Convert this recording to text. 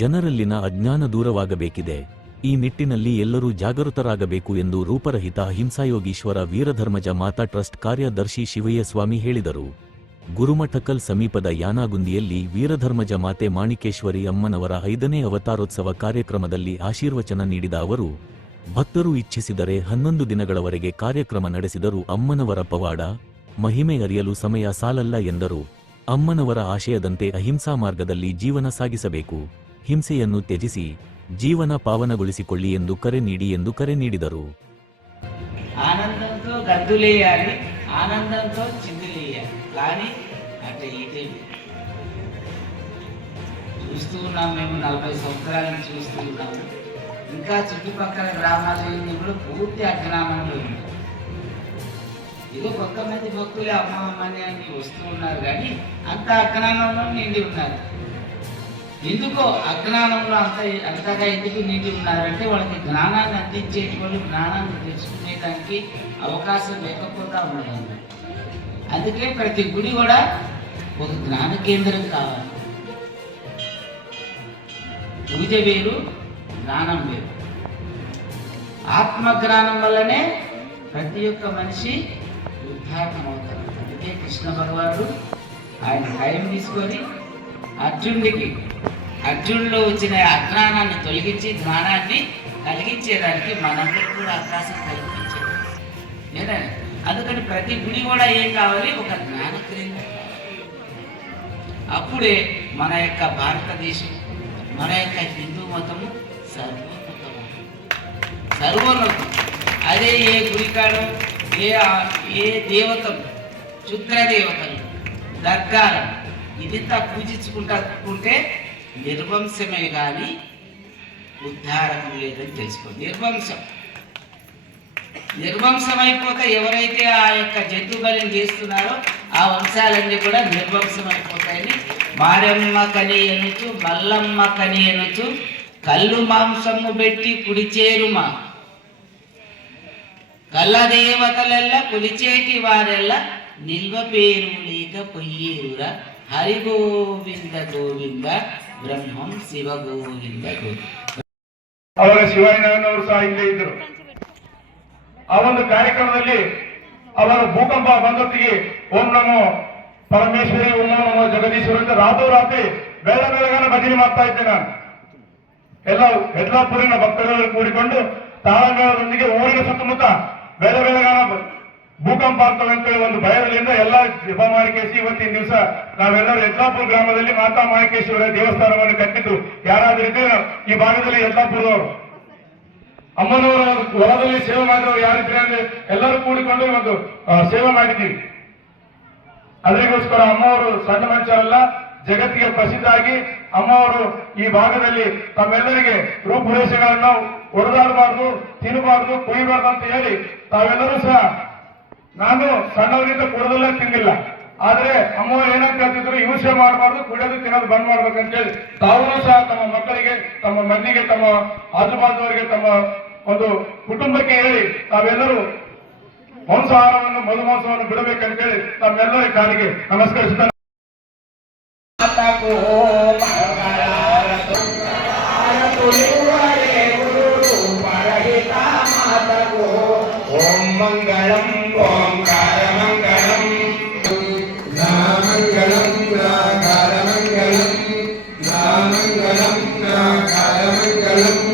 ಜನರಲ್ಲಿನ ಅಜ್ಞಾನ ದೂರವಾಗಬೇಕಿದೆ. ಈ ನಿಟ್ಟಿನಲ್ಲಿ ಎಲ್ಲರೂ ಜಾಗೃತರಾಗಬೇಕು ಎಂದು ರೂಪರಹಿತ ಅಹಿಂಸಾಯೋಗೀಶ್ವರ ವೀರಧರ್ಮಜ ಮಾತಾ ಟ್ರಸ್ಟ್ ಕಾರ್ಯದರ್ಶಿ ಶಿವಯ್ಯ ಸ್ವಾಮಿ ಹೇಳಿದರು. ಗುರುಮಠಕಲ್ ಸಮೀಪದ ಯಾನಾಗುಂದಿಯಲ್ಲಿ ವೀರಧರ್ಮಜ ಮಾತೆ ಮಾಣಿಕೇಶ್ವರಿ ಅಮ್ಮನವರ 5ನೇ ಅವತಾರೋತ್ಸವ ಕಾರ್ಯಕ್ರಮದಲ್ಲಿ ಆಶೀರ್ವಚನ ನೀಡಿದ ಅವರು, ಭಕ್ತರು ಇಚ್ಛಿಸಿದರೆ 11 ದಿನಗಳವರೆಗೆ ಕಾರ್ಯಕ್ರಮ ನಡೆಸಿದರೂ ಅಮ್ಮನವರ ಪವಾಡ, ಮಹಿಮೆ ಅರಿಯಲು ಸಮಯ ಸಾಲಲ್ಲ ಎಂದರು. ಅಮ್ಮನವರ ಆಶಯದಂತೆ ಅಹಿಂಸಾ ಮಾರ್ಗದಲ್ಲಿ ಜೀವನ ಸಾಗಿಸಬೇಕು, ಹಿಂಸೆಯನ್ನು ತ್ಯಜಿಸಿ ಜೀವನ ಪಾವನಗೊಳಿಸಿಕೊಳ್ಳಿ ಎಂದು ಕರೆ ನೀಡಿದರು. ఆనందంతో గద్దులేయాలి, ఆనందంతో చిందులేయాలి, కానీ అంటే ఇదే చూస్తూ ఉన్నాం. మేము 40 సంవత్సరాల నుంచి చూస్తూ ఉన్నాము. ఇంకా చుట్టుపక్కల గ్రామాలన్నీ కూడా పూర్తి అజ్ఞానంలో ఉంది. ఏదో కొంతమంది భక్తులే అమ్మని అని వస్తూ ఉన్నారు, కానీ అంత అజ్ఞానంలో నిండి ఉన్నారు. ఎందుకో అజ్ఞానంలో అంతగా ఎందుకు నిండి ఉన్నారంటే వాళ్ళకి జ్ఞానాన్ని అందించేటువంటి జ్ఞానాన్ని తెలుసుకునేదానికి అవకాశం లేకపోతా ఉండదు. అందుకే ప్రతి గుడి కూడా ఒక జ్ఞాన కేంద్రం కావాలి. పూజ వేరు, జ్ఞానం వేరు. ఆత్మజ్ఞానం వల్లనే ప్రతి ఒక్క మనిషి ఉద్ధారణం అవుతారు. అందుకే కృష్ణ భగవానుడు ఆయన టైం తీసుకొని అర్జునుడిలో వచ్చిన అజ్ఞానాన్ని తొలగించి జ్ఞానాన్ని కలిగించేదానికి మనందరికీ కూడా అవకాశం కల్పించారు. లేదండి, అందుకని ప్రతి గుడి కూడా ఏం కావాలి, ఒక జ్ఞాన కేంద్రం. అప్పుడే మన యొక్క భారతదేశం, మన యొక్క హిందూ మతము సర్వోన్నతం. అదే ఏ గుడికాడు, ఏ దేవతలు, క్షుద్ర దేవతలు, దర్గాలు ఇదింతా పూజించుకుంటే నిర్వంశమే కానీ ఉద్ధారకం లేదని తెలుసుకోండి. నిర్వంశం అయిపోతే ఎవరైతే ఆ యొక్క జంతు బలిని చేస్తున్నారో ఆ వంశాలన్నీ కూడా నిర్వంశం అయిపోతాయని మారమ్మ కని అనొచ్చు, మల్లమ్మ కని అనొచ్చు, కళ్ళు మాంసము పెట్టి కుడిచేరుమా, కళ్ళ దేవతలెల్ల కొలిచేటి వారెల్ల నిల్వ పేరు లేక పొయ్యేరురా, ಹರಿ ಗೋವಿಂದ ಗೋವಿಂದ ಬ್ರಹ್ಮಂ ಶಿವ ಗೋವಿಂದ ಗೋವಿಂದ. ಅವರ ಶಿವಾನಂದವರು ಸಹ ಇಲ್ಲೇ ಇದ್ದರು. ಆ ಒಂದು ಕಾರ್ಯಕ್ರಮದಲ್ಲಿ ಅವರ ಭೂಕಂಪ ಬಂದೊತ್ತಿಗೆ ಓಂ ನಮೋ ಪರಮೇಶ್ವರಿ, ಓಂ ನಮೋ ಜಗದೀಶ್ವರ ಅಂತ ರಾತ್ರಿ ಬೆಳಗಾನ ಭಜನೆ ಮಾಡ್ತಾ ಇದ್ದೆ ನಾನು. ಎಲ್ಲ ಯಡ್ಲಾಪುರಿನ ಭಕ್ತರಲ್ಲಿ ಕೂಡಿಕೊಂಡು ತಾಳಮೇಳದೊಂದಿಗೆ ಊರಿನ ಸುತ್ತಮುತ್ತ ಬೆಳಗಾನ ಭೂಕಂಪ ಆಗ್ತವೆ ಅಂತೇಳಿ ಒಂದು ಭಯದಿಂದ ಎಲ್ಲ ಜಪ ಮಾಡಿಕೇಸಿ ಇವತ್ತಿನ ದಿವಸ ನಾವೆಲ್ಲರೂ ಯಡ್ಲಾಪುರ ಗ್ರಾಮದಲ್ಲಿ ಮಾತಾ ಮಾಣಿಕೇಶ್ವರ ದೇವಸ್ಥಾನವನ್ನು ಕಟ್ಟಿದ್ದು. ಯಾರಾದ್ರೂ ಇದ್ರೆ ಈ ಭಾಗದಲ್ಲಿ ಯಡ್ಲಾಪುರದವರು ಅಮ್ಮನವರ ಹೊಲದಲ್ಲಿ ಸೇವೆ ಮಾಡಿದವರು ಯಾರಿದ್ರೆ ಅಂದ್ರೆ ಎಲ್ಲರೂ ಕೂಡಿಕೊಂಡು ಒಂದು ಸೇವೆ ಮಾಡಿದ್ದೀವಿ. ಅದರಿಗೋಸ್ಕರ ಅಮ್ಮವರು ಸಣ್ಣ ಮನುಷ್ಯರಲ್ಲ, ಜಗತ್ತಿಗೆ ಪ್ರಸಿದ್ಧ ಆಗಿ ಅಮ್ಮವರು ಈ ಭಾಗದಲ್ಲಿ ತಮ್ಮೆಲ್ಲರಿಗೆ ರೂಪುರೇಷೆಗಳನ್ನು ಒಡೆದಾಡಬಾರ್ದು, ತಿನ್ನಬಾರ್ದು, ಕುಯ್ಯಬಾರ್ದು ಅಂತ ಹೇಳಿ ತಾವೆಲ್ಲರೂ ಸಹ, ನಾನು ಸಣ್ಣವರಿಂದ ಕುಡದಲ್ಲ ತಿಂದಿಲ್ಲ, ಆದ್ರೆ ಅಮ್ಮವ್ರು ಏನಂತ ಹೇಳ್ತಿದ್ರು, ಹಿಂಸೆ ಮಾಡಬಾರ್ದು, ಕುಡಿಯೋದು ತಿನ್ನೋದು ಬಂದ್ ಮಾಡ್ಬೇಕಂತೇಳಿ ತಾವು ಸಹ ತಮ್ಮ ಮಕ್ಕಳಿಗೆ, ತಮ್ಮ ಮನೆಗೆ, ತಮ್ಮ ಆಜುಬಾಜುವರಿಗೆ, ತಮ್ಮ ಒಂದು ಕುಟುಂಬಕ್ಕೆ ಹೇಳಿ ತಾವೆಲ್ಲರೂ ಮಾಂಸಾಹಾರವನ್ನು, ಮಧುಮಾಂಸವನ್ನು ಬಿಡಬೇಕಂತೇಳಿ ತಮ್ಮೆಲ್ಲರ ಕಾಲಿಗೆ ನಮಸ್ಕರಿಸುತ್ತಾರೆ. ಓಂ ಮಂಗಳಂ ಓಂಕಾರ ಮಂಗಳಂ, ನಾಮಂಗಳಂ ನಾಕಾರ ಮಂಗಳಂ, ನಾಮಂಗಳಂ ನಾಕಾರ ಮಂಗಳಂ.